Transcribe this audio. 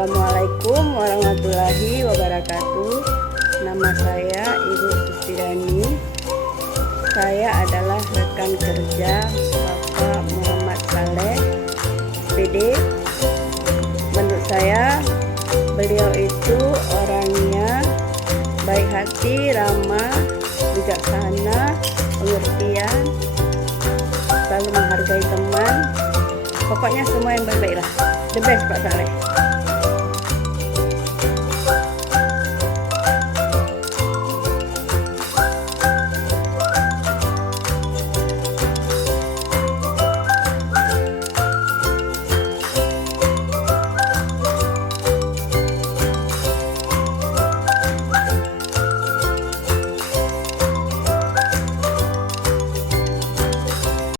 Assalamualaikum warahmatullahi wabarakatuh. Nama saya Ibu Sustirani. Saya adalah rekan kerja Bapak Muhammad Saleh, SPD. Menurut saya, beliau itu orangnya baik hati, ramah, bijaksana, pengertian, selalu menghargai teman. Pokoknya semua yang baik-baik lah. The best Pak Saleh.